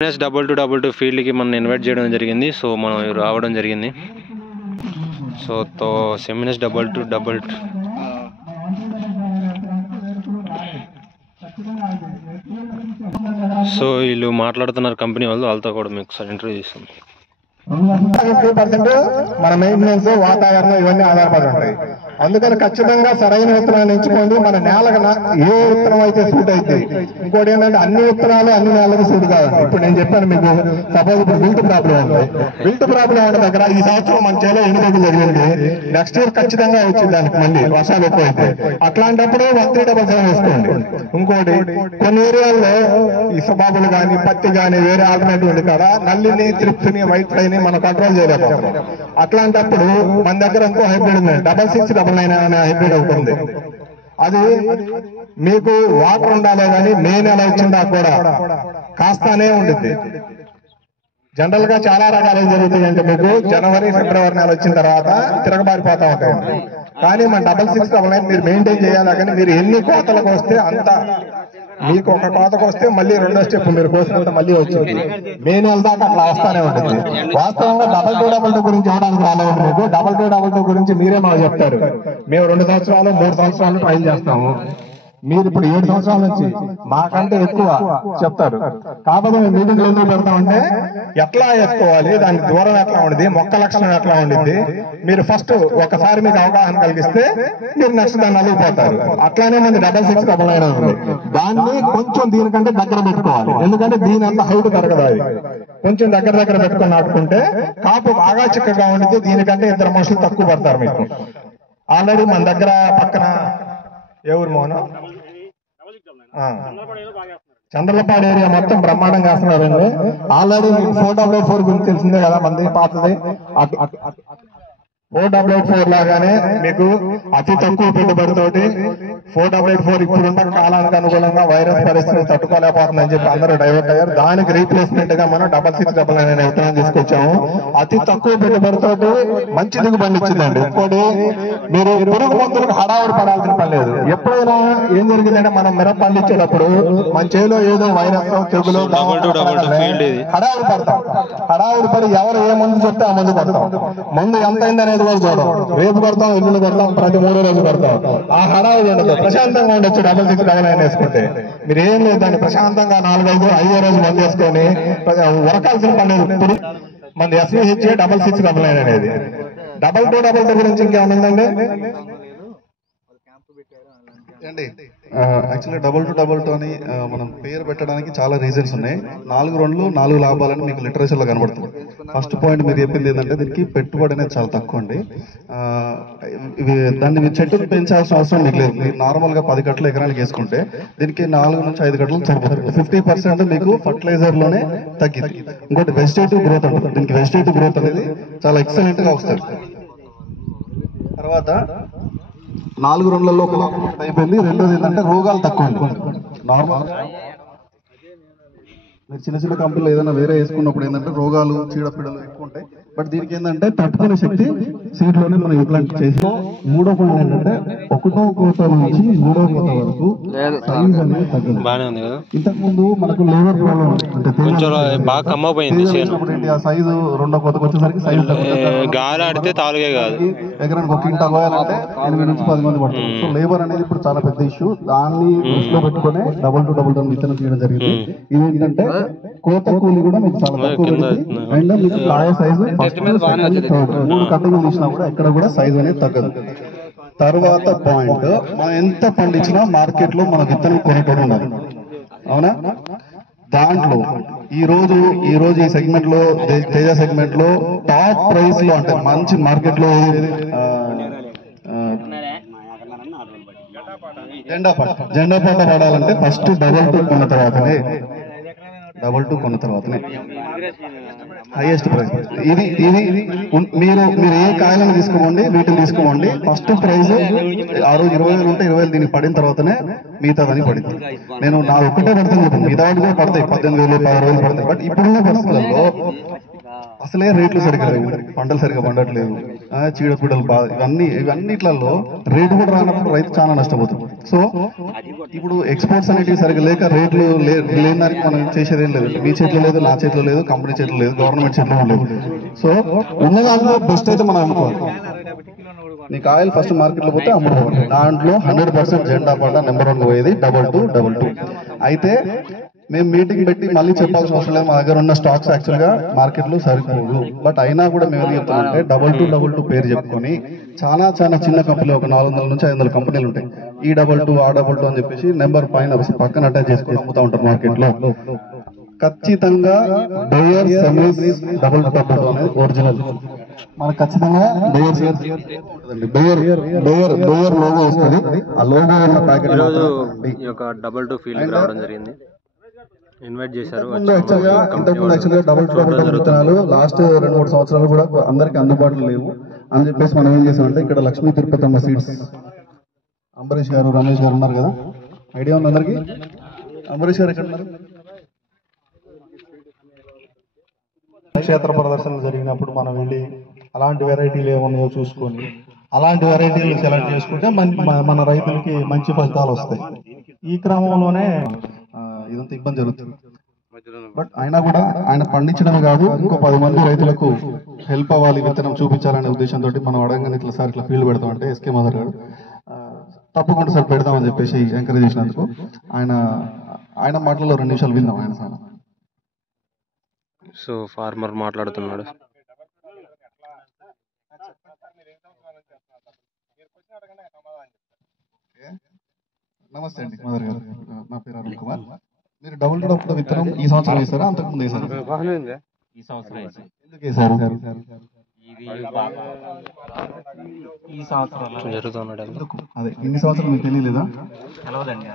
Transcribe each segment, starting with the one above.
-2222 ఫీల్డ్కి మనం ఇన్వైట్ చేయడం జరిగింది. సో మనం రావడం జరిగింది. సో -2222 సో వీళ్ళు మాట్లాడుతున్నారు కంపెనీ వాళ్ళతో కూడా మీకు ఒకసారి ఇంటర్వ్యూ చేస్తాం. 50% మన మెయింటెనెన్స్ వాతావరణం ఇవన్నీ ఆధారపడి ఉంటాయి. అందుకని ఖచ్చితంగా సరైన విత్తనాన్ని ఎంచుకోండి. మన నేలకు ఏ విత్తనం అయితే సూట్ అయితే, ఇంకోటి ఏంటంటే అన్ని విత్తనాలు అన్ని నేలకు సూట్ కాదండి. ఇప్పుడు నేను చెప్పాను మీకు, సపోజ్ ఇప్పుడు విల్ట్ ప్రాబ్లం ఉంది. విల్ట్ ప్రాబ్లం ఉన్న దగ్గర ఈ సంవత్సరం మన చేలో ఎన్నికలు జరిగింది, నెక్స్ట్ ఇయర్ ఖచ్చితంగా వచ్చింది దానికి మళ్ళీ వర్షాలు ఎక్కువ అయితే. అట్లాంటప్పుడు 1377 వేసుకోండి. ఇంకోటి కొన్ని ఏరియాల్లో ఈ సబాబులు కానీ పత్తి కానీ వేరే ఆల్టర్నేటివ్ ఉంది కదా, నల్లిని త్రిప్స్ని వైట్ ఫ్లైని మనం కంట్రోల్ చేయలేకపోతున్నాం. అట్లాంటప్పుడు మన దగ్గర ఇంకో హైబ్రిడ్ ఉంది, 6699 అనే హైబ్రిడ్ ఒకటి ఉంది. అది మీకు వాటర్ ఉండాలి కానీ మే నెల వచ్చిందా కూడా కాస్తానే ఉండిద్ది. జనరల్ గా చాలా రకాలు ఏం జరుగుతాయంటే మీకు జనవరి ఫిబ్రవరి నెల వచ్చిన తర్వాత తిరగబారిపోతా ఉంటాయి. కానీ మన 6699 మీరు మెయింటైన్ చేయాలి. కానీ మీరు ఎన్ని కోతలకు వస్తే అంత, మీకు ఒక కోతకు వస్తే మళ్ళీ రెండో స్టెప్ మీరు కోసినంత మళ్ళీ వచ్చింది. మే నెల దాకా అట్లా వస్తానే ఉంటుంది. వాస్తవంగా 2222 గురించి ఇవ్వడానికి రాలేదు. మీకు 2222 గురించి మీరే మాకు చెప్తారు. మేము 2 సంవత్సరాలు 3 సంవత్సరాలు ట్రైల్ చేస్తాము. మీరు ఇప్పుడు 7 సంవత్సరాల నుంచి మాకంటే ఎక్కువ చెప్తారు. కాకపోతే మేము మీటింగ్లు ఎందుకు పెడతామంటే ఎట్లా వేసుకోవాలి, దాని దూరం ఎట్లా ఉండేది, మొక్క లక్షణం ఎట్లా ఉండిద్ది, మీరు ఫస్ట్ ఒకసారి మీకు అవగాహన కలిగిస్తే మీరు నెక్స్ట్ దాన్ని అలిగిపోతారు. అట్లానే మంది 6699 ఉంది. దాన్ని కొంచెం దీనికంటే దగ్గర పెట్టుకోవాలి. ఎందుకంటే దీని అంత హైట్ పెరగదు. అది కొంచెం దగ్గర పెట్టుకొని నాటుకుంటే కాపు బాగా చిక్కగా ఉండిద్ది. దీనికంటే 2 మనుషులు తక్కువ పడతారు మీకు. ఆల్రెడీ మన దగ్గర పక్కన ఎవరు మోహన్ చంద్రలపాడు ఏరియా మొత్తం బ్రహ్మాండంగా వేస్తున్నారండి. ఆల్రెడీ మీకు 444 గురించి తెలిసిందే కదా, మంది పాతది. 444 లాగానే మీకు అతి తక్కువ పెట్టుబడితోటి 444 ఇప్పుడున్న కాలానికి అనుగుణంగా వైరస్ పరిస్థితిని తట్టుకోలేకపోతుందని చెప్పి అందరూ డైవర్ట్ అయ్యారు. దానికి రీప్లేస్మెంట్ గా మనం 6699 అనే విత్తనం తీసుకొచ్చాము. అతి తక్కువ పెట్టుబడితోటి మంచి దిగుబడి ఇచ్చిందండి. ఇంకోటి మీరు పురుగు మందులకు హడావుడి పడాల్సిన పని లేదు. ఎప్పుడైనా ఏం జరిగిందంటే మనం మిరప పండించేటప్పుడు మన చేలో ఏదో వైరస్ తెగులు హడావుడి పడతాం. హడావుడి పడి ఎవరు ఏ మందు చెప్తే ఆ మందు పడతాం. మందు ఎంత అయిందనేది కూడా చూడం. రేపు పడతాం, ఎల్లుండి పడతాం, ప్రతి 3 రోజులు పడతాం. ఆ హడావుడి ఉండదు. ప్రశాంతంగా ఉండొచ్చు 6699 వేసుకుంటే. మీరు ఏం లేదు, దాన్ని ప్రశాంతంగా 4-5 రోజు మందు వేసుకొని ఉరకాల్సిన పని లేదు. మన SVH 6699 అనేది. 2222 గురించి ఇంకేమైనా ఉందండి? యాక్చువల్లీ 2222 అని మనం పేరు పెట్టడానికి చాలా రీజన్స్ ఉన్నాయి. 4 రౌండ్లు 4 లాభాలని మీకు లిటరేచర్లో కనబడుతుంది. ఫస్ట్ పాయింట్ మీరు చెప్పింది ఏంటంటే దీనికి పెట్టుబడి అనేది చాలా తక్కువ అండి. దాన్ని చెట్టును పెంచాల్సిన అవసరం మీకు లేదు. మీరు నార్మల్గా 10 కట్టలు ఎకరానికి వేసుకుంటే దీనికి 4 నుంచి 5 కట్టలు సరిపోతుంది. 50% మీకు ఫర్టిలైజర్లోనే తగ్గింది. ఇంకోటి వెజిటేటివ్ గ్రోత్ ఉంటుంది. దీనికి వెజిటేటివ్ గ్రోత్ అనేది చాలా ఎక్సలెంట్గా వస్తుంది. తర్వాత 4 రౌండ్లలో ఒక అయిపోయింది. రెండోది ఏంటంటే రోగాలు తక్కువ అండి. నార్మల్ మీరు చిన్న కంపెనీలో ఏదైనా వేరే వేసుకున్నప్పుడు ఏంటంటే రోగాలు చీడపీడలు ఎక్కువ ఉంటాయి. బట్ దీనికి ఏంటంటే తట్టుకునే శక్తి సీడ్లోనే మనం ఇంప్లాంట్ చేసి. మూడో పాయింట్ ఏంటంటే 1వ కోత నుంచి 3వ కోత వరకు సైజ్ అనేది తగ్గదు. ఇంతకు ముందు మనకు లేబర్ ప్రాబ్లం అంటే ఆ సైజు 2వ కోతకు వచ్చేసరికి సైజ్ ఎకరానికి 1 ఇంట కోయాలంటే 8 నుంచి 10 మంది పడుతుంది. సో లేబర్ అనేది ఇప్పుడు చాలా పెద్ద ఇష్యూ. దాన్ని దృష్టిలో పెట్టుకుని 2222 విత్తనం చేయడం జరిగింది. ఇది ఏంటంటే కోత కూలి కూడా మీకు చాలా తక్కువ పెడుతుంది. అండ్ మీకు కాయ సైజు 3 కట్టలు తీసినా కూడా ఎక్కడ కూడా సైజ్ అనేది తగ్గదు. తర్వాత పాయింట్, మనం ఎంత పండించినా మార్కెట్ లో మన విత్తనం కొనుక్కోవడం ఉండాలి. అవునా? దాంట్లో ఈ రోజు ఈ సెగ్మెంట్ లో తేజ సెగ్మెంట్ లో టాప్ ప్రైస్ లో అంటే మంచి మార్కెట్ లో జెండా పాట పాడాలంటే ఫస్ట్ 22 కొన్న తర్వాతనే హైయెస్ట్ ప్రైస్. ఇది మీరు ఏ కాయలను తీసుకోండి, వీటిని తీసుకోండి. ఫస్ట్ ప్రైజ్ ఆ రోజు 20,000 ఉంటే 20,000 దీనికి పడిన తర్వాతనే మిగతాదని పడింది. నేను నా ఒక్కటే పడుతుంది చెప్పాను, మిగతా కూడా పడతాయి 18,000 16,000 పడతాయి. బట్ ఇప్పుడున్న పరిస్థితుల్లో అసలే రేట్లు సరిగ్గా లేవు, పంటలు సరిగ్గా పండట్లేదు, చీడపీడలు బాగా, ఇవన్నిట్లలో రేటు కూడా రానప్పుడు రైతు చాలా నష్టపోతుంది. సో ఇప్పుడు ఎక్స్పోర్ట్స్ అనేవి సరిగ్గా లేక రేట్లు లేని దానికి మనం చేసేది ఏం లేదు. మీ చేతిలో లేదు, నా చేతిలో లేదు, కంపెనీ చేతిలో లేదు, గవర్నమెంట్ చేతిలో లేదు. సో ఉన్న దాంట్లో బెస్ట్ అయితే మనం అమ్ముకోవాలి. నీకు ఆయిల్ ఫస్ట్ మార్కెట్లో పోతే అమ్ముకోవాలి, దాంట్లో 100% జెండా పాట నెంబర్ 1 పోయేది 2222. అయితే మేము మీటింగ్ పెట్టి మళ్ళీ చెప్పాల్సిన అవసరం లేదు, మా దగ్గర ఉన్న స్టాక్స్ యాక్చువల్గా మార్కెట్లో సరిపోదు. బట్ అయినా కూడా మేము ఏం చెప్తామంటే 2222 పేరు చెప్పుకొని చాలా చిన్న కంపెనీలు, ఒక 400 నుంచి 500 కంపెనీలు ఉంటాయి. ఈ 22 ఆ 22 అని చెప్పేసి నెంబర్ పక్కన అటాచ్ చేసుకొని అమ్ముతా ఉంటారు మార్కెట్లో. ఖచ్చితంగా బేయర్ సెమీస్ 2222 అనేది ఒరిజినల్. మనకు ఖచ్చితంగా బేయర్ లోగో వస్తుంది. ఆ లోగో ఉన్న ప్యాకెట్ ఈ యొక్క 22 ఫీల్డ్ రావడం జరిగింది. ఇన్వైట్ చేశారు. ఇంతకుముందు యాక్చువల్గా 2222 విత్తనాలు లాస్ట్ 2-3 సంవత్సరాలు కూడా అందరికి అందుబాటులో లేవు అని చెప్పేసి మనం ఏం చేసామంటే ఇక్కడ లక్ష్మీ తిరుపతమ్మ సీడ్స్, అంబరీష్ గారు, రమేష్ గారు ఉన్నారు కదా, ఐడియా ఉంది అందరికి. అంబరీష్ గారు ఎక్కడ ఉన్నారు? క్షేత్ర ప్రదర్శనలు జరిగినప్పుడు మనం వెళ్ళి అలాంటి వెరైటీలు ఏమన్నాయో చూసుకొని అలాంటి వెరైటీలు సెలెక్ట్ చేసుకుంటే మన రైతులకి మంచి ఫలితాలు వస్తాయి. ఈ క్రమంలోనే ఇదంతా ఇబ్బంది జరుగుతుంది. బట్ అయినా కూడా ఆయన పండించడమే కాదు, ఇంకో 10 మంది రైతులకు హెల్ప్ అవ్వాలి, విత్తనం చూపించాలనే ఉద్దేశంతో మనం అడగంగానే ఇట్లా ఫీల్డ్ పెడతామంటే ఎస్కే మదర్ గారు తప్పకుండా సార్ పెడతామని చెప్పేసి ఎంకరేజ్ చేసినందుకు ఆయన మాటల్లో 2 నిమిషాలు విందాం ఆయన సార్. సో ఫార్మర్ మాట్లాడుతున్నాడు. నమస్తే అండి మదర్ గారు, నా పేరు అరుణ్ కుమార్. మీరు 2222 విత్తనం ఈ సంవత్సరం వేసారా, అంతకుముందు వేసారా? ఈ సంవత్సరం ఎందుకు వేసారు? ఈ సంవత్సరం జరుగుతున్నాడు. అదే ఇన్ని సంవత్సరం మీకు తెలియలేదా? తెలవదండి.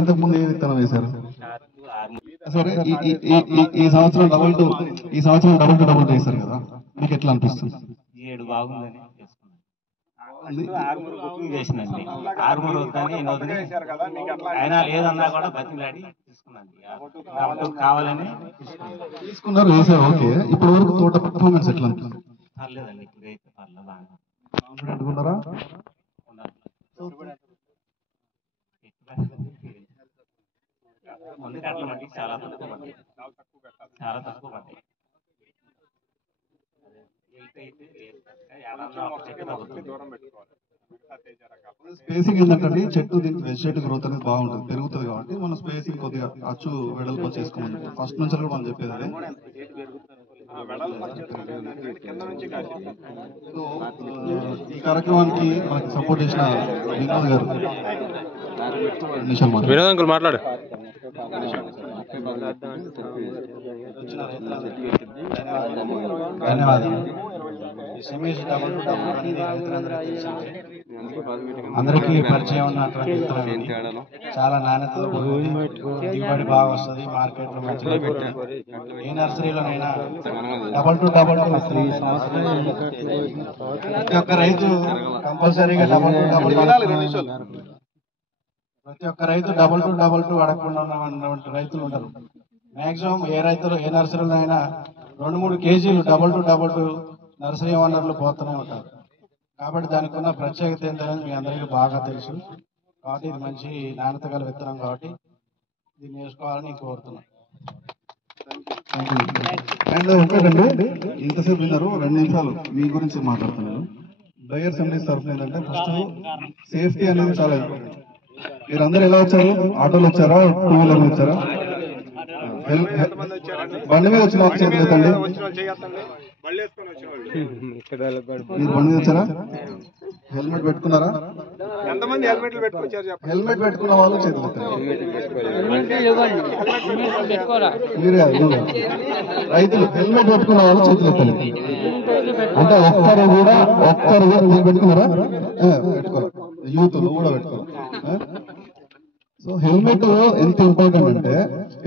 ఇంతకు ముందు ఏ విత్తనం వేశారు? సరే ఈ సంవత్సరం 2222 వేశారు కదా, మీకు ఎట్లా అనిపిస్తుంది? 7 బాగుందని ఆరుమూరు బుకింగ్ చేసిందండి. ఆరుమూరు వద్దని అయినా లేదన్నా కూడా బతిలాడి తీసుకున్నాను, కావాలని తీసుకున్నారు, వేసారు. ఓకే, ఇప్పటి వరకు తోట పర్ఫార్మెన్స్ ఎట్లా అనిపిస్తుంది? పర్లేదండి, ఇప్పుడు అయితే పర్లేదు. కాన్ఫిడెంట్ ఉన్నారా? ముందు కట్టలు మట్టి చాలా తక్కువ పడ్డాయి. స్పేసింగ్ ఏంటంటే చెట్టు దీనికి వెజిటేటివ్ గ్రోత్ అనేది బాగుంటుంది, పెరుగుతుంది. కాబట్టి మనం స్పేసింగ్ కొద్దిగా అచ్చు వెడల్పు చేసుకోవాలి. ఫస్ట్ నుంచి కూడా మనం చెప్పేది అదే. సో ఈ కార్యక్రమానికి మనకి సపోర్ట్ చేసిన వినోద్ గారు, వినోద్ అంకుల్ మాట్లాడు. ధన్యవాదాలు. అందరికీ పరిచయం ఉన్నటువంటి చాలా నాణ్యతలో దిగుబడి బాగా వస్తుంది, మార్కెట్ లో మంచిగా. ఏ నర్సరీలోనైనా 2222 ప్రతి ఒక్క రైతు కంపల్సరీగా 2222 అడగకుండా ఉన్నటువంటి రైతులు ఉంటారు. మాక్సిమం ఏ నర్సరీలో అయినా 2-3 కేజీలు 2222 నర్సరీ ఓనర్లు పోతూనే ఉంటారు. కాబట్టి దానికి ఉన్న ప్రత్యేకత ఏంటనేది మీ అందరికీ బాగా తెలుసు. కాబట్టి ఇది మంచి నాణ్యత గల విత్తనం, కాబట్టి దీన్ని వేసుకోవాలని కోరుతున్నాను. అండ్ ఒకటండి, ఇంతసేపు విన్నారు, 2 నిమిషాలు మీ గురించి మాట్లాడుతున్నాను. బయర్ సెమినీస్ తరఫున ఏంటంటే ఫస్ట్ సేఫ్టీ అనేది చాలా ఇంపార్టెంట్. మీరు అందరూ ఎలా వచ్చారు? ఆటోలో వచ్చారా, 2 వీలర్ వచ్చారా? బండి మీద వచ్చిన వాళ్ళు చేతులు ఎత్తండి. మీరు బండి మీద వచ్చారా? హెల్మెట్ పెట్టుకున్నారా? హెల్మెట్ పెట్టుకున్న వాళ్ళు చేతులు ఎత్తండి. రైతులు హెల్మెట్ పెట్టుకున్న వాళ్ళు చేతులు ఎత్తండి. అంటే ఒక్కరు కూడా మీరు పెట్టుకున్నారా? పెట్టుకోరు. యూత్ కూడా పెట్టుకోరు. సో హెల్మెట్ ఎంత ఇంపార్టెంట్ అంటే,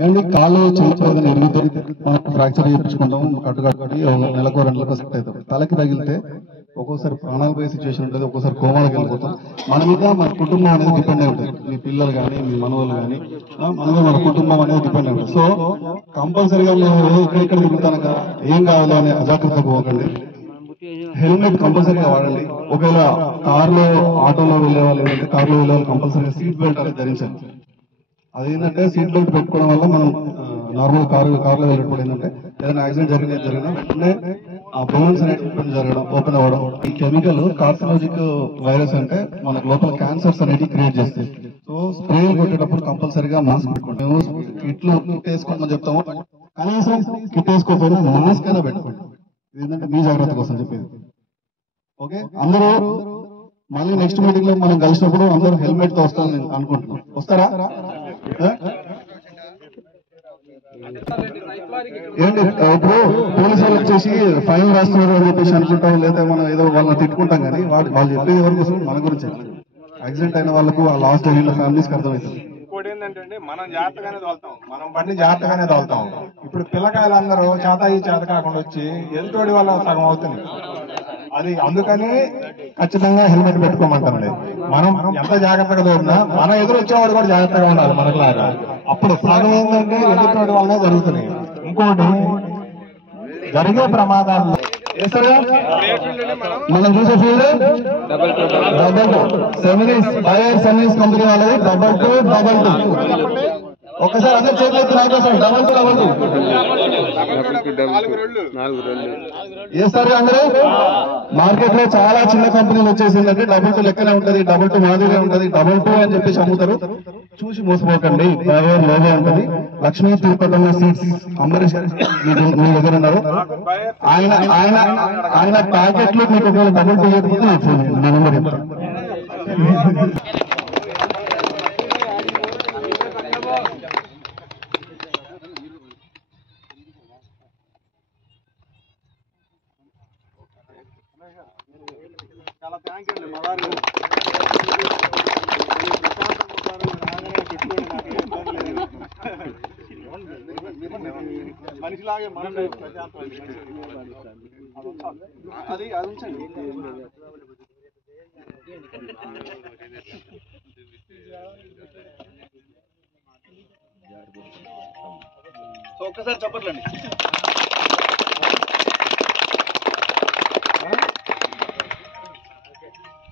ఏంటి కాళ్ళు చేయించుకోదని ఎరిగితే మనకు ఫ్రాక్చర్ చేయించుకుంటాం, కట్టుకట్టుకొని 1 నెలకు 2 నెలలకు సెట్ అవుతాం. తలకి తగిలితే ఒక్కోసారి ప్రాణాలు పోయే సిచ్యువేషన్ ఉంటుంది, ఒక్కోసారి కోమాలకు వెళ్ళిపోతాం. మన మీద మన కుటుంబం అనేది డిపెండ్ అయి ఉంటుంది. మీ పిల్లలు కానీ మీ మనవాళ్ళు కానీ మన మీద మన కుటుంబం అనేది డిపెండ్ అయి ఉంటుంది. సో కంపల్సరీగా మేము ఎక్కడెక్కడ తిరుగుతానక ఏం కావాలో అనే అజాగ్రత్తకు పోకండి. హెల్మెట్ కంపల్సరీగా వాడండి. ఒకవేళ కార్లో ఆటోలో వెళ్ళే వాళ్ళు ఏంటంటే కార్లో వెళ్ళే వాళ్ళు కంపల్సరీగా సీట్ బెల్ట్ అనేది ధరించండి. అదేంటంటే సీట్ బెల్ట్ పెట్టుకోవడం వల్ల మనం నార్మల్ కార్లో వెళ్ళినప్పుడు ఏంటంటే ఏదైనా యాక్సిడెంట్ జరిగినా వెంటనే ఆ బోన్స్ అనేటువంటి జరగడం, ఓపెన్ అవ్వడం. ఈ కెమికల్ కార్సినోజిక్ వైరస్ అంటే మనకు లోపల క్యాన్సర్స్ అనేది క్రియేట్ చేస్తాయి. సో స్ప్రే కొట్టేటప్పుడు కంపల్సరీగా మాస్క్ పెట్టుకోండి. మేము కిట్ వేసుకోమని చెప్తాము, కనీసం కిట్ వేసుకోకపోయినా మాస్క్ అయినా పెట్టుకోండి. ఏంటంటే మీ జాగ్రత్త కోసం చెప్పేది. ఓకే, అందరూ మళ్ళీ నెక్స్ట్ మీటింగ్ లో మనం కలిసినప్పుడు అందరూ హెల్మెట్ తో వస్తారని అనుకుంటున్నాం. వస్తారా? ఏంటి ఇప్పుడు పోలీసు వాళ్ళు వచ్చేసి ఫైన్ రాస్తున్నారు అని చెప్పేసి అనుకుంటాం, లేదా మనం ఏదో వాళ్ళని తిట్టుకుంటాం. కానీ వాళ్ళు చెప్పేది ఎవరి కోసం? మన గురించి. యాక్సిడెంట్ అయిన వాళ్ళకు ఆ లాస్ట్ అయిన ఫ్యామిలీస్కి అర్థమవుతుంది. ఇంకోటి ఏంటంటే మనం జాగ్రత్తగానే తోలుతాం, మనం బండి జాగ్రత్తగానే తోలుతాం. ఇప్పుడు పిల్లకాయలందరూ చేత కాకుండా వచ్చి ఎదుటోడి వల్ల సగం అవుతుంది. అది అందుకని ఖచ్చితంగా హెల్మెట్ పెట్టుకోమంటారండి. మనం ఎంత జాగ్రత్తగా తోలినా మన ఎదురు వచ్చేవాడు కూడా జాగ్రత్తగా ఉండాలి మనకులాగా. అప్పుడు సగం ఏంటంటే ఎదుటోడి వల్లనే జరుగుతున్నాయి. ఇంకోటి జరిగే ప్రమాదాలు మనం చూసే ఫీల్డ్ సెమినిస్ కంపెనీ వాళ్ళది 2222. ఒక్కసారి అందరు చేతులు ఎత్తి నాయకోసం 2222 చేస్తారు అందరూ. మార్కెట్ లో చాలా చిన్న కంపెనీలు వచ్చేసిందంటే 22 లెక్కనే ఉంటది, 22 మాదిరిగా ఉంటది, 22 అని చెప్పేసి అమ్ముతారు. చూసి మోసపోకండి. డ్రైవర్ లోనే ఉంటది. లక్ష్మీ తిరుపతి సీట్స్ అంబరీష్ మీ దగ్గర ఉన్నారు. ఆయన ప్యాకెట్లు మీకు ఒకవేళ 22 ఇవ్వకపోతే నాకు ఫోన్ చేయండి, నా నెంబర్ చెప్తాను. చాలా థ్యాంక్ యూ అండి. మనిషిలాగే అది ఉంచండి. సో ఒక్కసారి చెప్పట్లండి.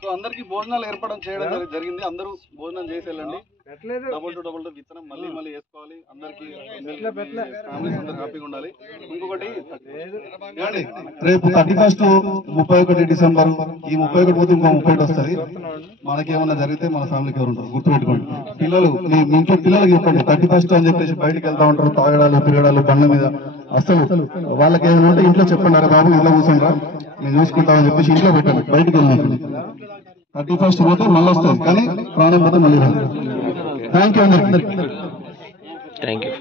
సో అందరికి భోజనాలు ఏర్పాటు చేయడం జరిగింది. అందరూ భోజనం చేసి వెళ్ళండి. 2222 విత్తనం మళ్ళీ వేసుకోవాలి. అందరికి ఫ్యామిలీస్ అందరు హ్యాపీగా ఉండాలి. ఇంకొకటి రేపు 31 31 డిసెంబర్ ఈ 31 పోతే ఇంకో 31 వస్తుంది. మనకేమన్నా జరిగితే మన ఫ్యామిలీకి ఎవరు ఉంటారు గుర్తుపెట్టుకోండి. పిల్లలు మీ ఇంట్లో పిల్లలకి చెప్పండి 31 అని చెప్పేసి బయటకు వెళ్తా ఉంటారు, తాగడాలు తిరగడాలు బండ్ల మీద. అసలు వాళ్ళకి ఏమైనా ఉంటే ఇంట్లో చెప్పండి, అరే బాబు ఇంట్లో కూర్చోండి రా నేను చూసుకుంటామని చెప్పేసి ఇంట్లో పెట్టండి. బయటకు వెళ్ళినప్పుడు 31 పోతే మళ్ళీ వస్తుంది, కానీ ప్రాణం పోతే మళ్ళీ రాదు. థ్యాంక్ యూ అందరికి. Thank you.